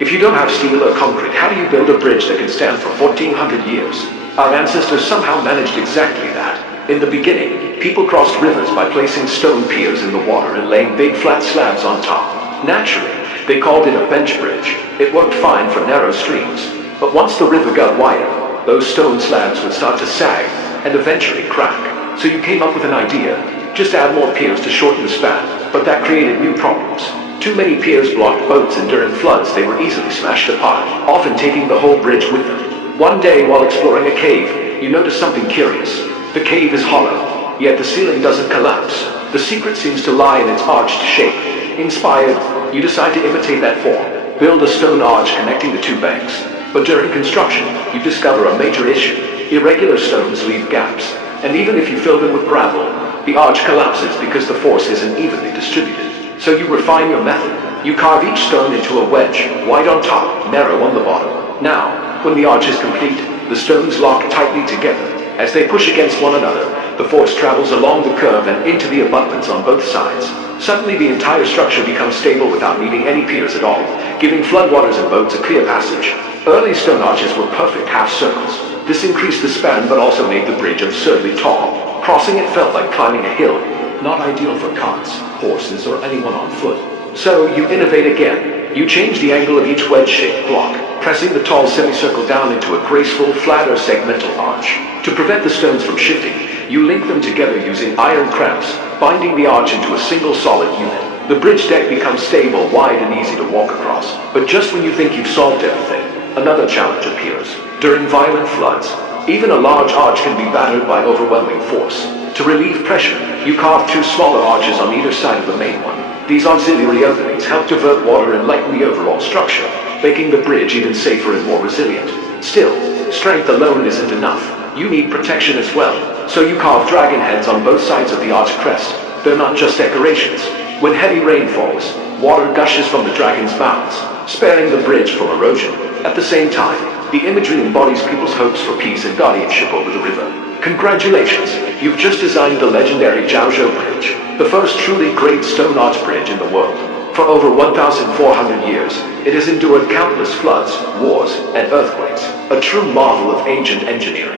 If you don't have steel or concrete, how do you build a bridge that can stand for 1400 years? Our ancestors somehow managed exactly that. In the beginning, people crossed rivers by placing stone piers in the water and laying big flat slabs on top. Naturally, they called it a bench bridge. It worked fine for narrow streams. But once the river got wider, those stone slabs would start to sag and eventually crack. So you came up with an idea. Just add more piers to shorten the span. But that created new problems. Too many piers blocked boats, and during floods they were easily smashed apart, often taking the whole bridge with them. One day, while exploring a cave, you notice something curious. The cave is hollow, yet the ceiling doesn't collapse. The secret seems to lie in its arched shape. Inspired, you decide to imitate that form. Build a stone arch connecting the two banks. But during construction, you discover a major issue. Irregular stones leave gaps, and even if you fill them with gravel, the arch collapses because the force isn't evenly distributed. So you refine your method. You carve each stone into a wedge, wide on top, narrow on the bottom. Now, when the arch is complete, the stones lock tightly together. As they push against one another, the force travels along the curve and into the abutments on both sides. Suddenly the entire structure becomes stable without needing any piers at all, giving floodwaters and boats a clear passage. Early stone arches were perfect half circles. This increased the span but also made the bridge absurdly tall. Crossing it felt like climbing a hill, not ideal for carts, horses, or anyone on foot. So you innovate again. You change the angle of each wedge-shaped block, pressing the tall semicircle down into a graceful, flat or segmental arch. To prevent the stones from shifting, you link them together using iron clamps, binding the arch into a single solid unit. The bridge deck becomes stable, wide, and easy to walk across. But just when you think you've solved everything, another challenge appears. During violent floods, even a large arch can be battered by overwhelming force. To relieve pressure, you carve two smaller arches on either side of the main one. These auxiliary openings help divert water and lighten the overall structure, making the bridge even safer and more resilient. Still, strength alone isn't enough. You need protection as well. So you carve dragon heads on both sides of the arch crest. They're not just decorations. When heavy rain falls, water gushes from the dragon's mouths, sparing the bridge from erosion. At the same time, the imagery embodies people's hopes for peace and guardianship over the river. Congratulations! You've just designed the legendary Jiaozhou Bridge, the first truly great stone arch bridge in the world. For over 1,400 years, it has endured countless floods, wars, and earthquakes, a true marvel of ancient engineering.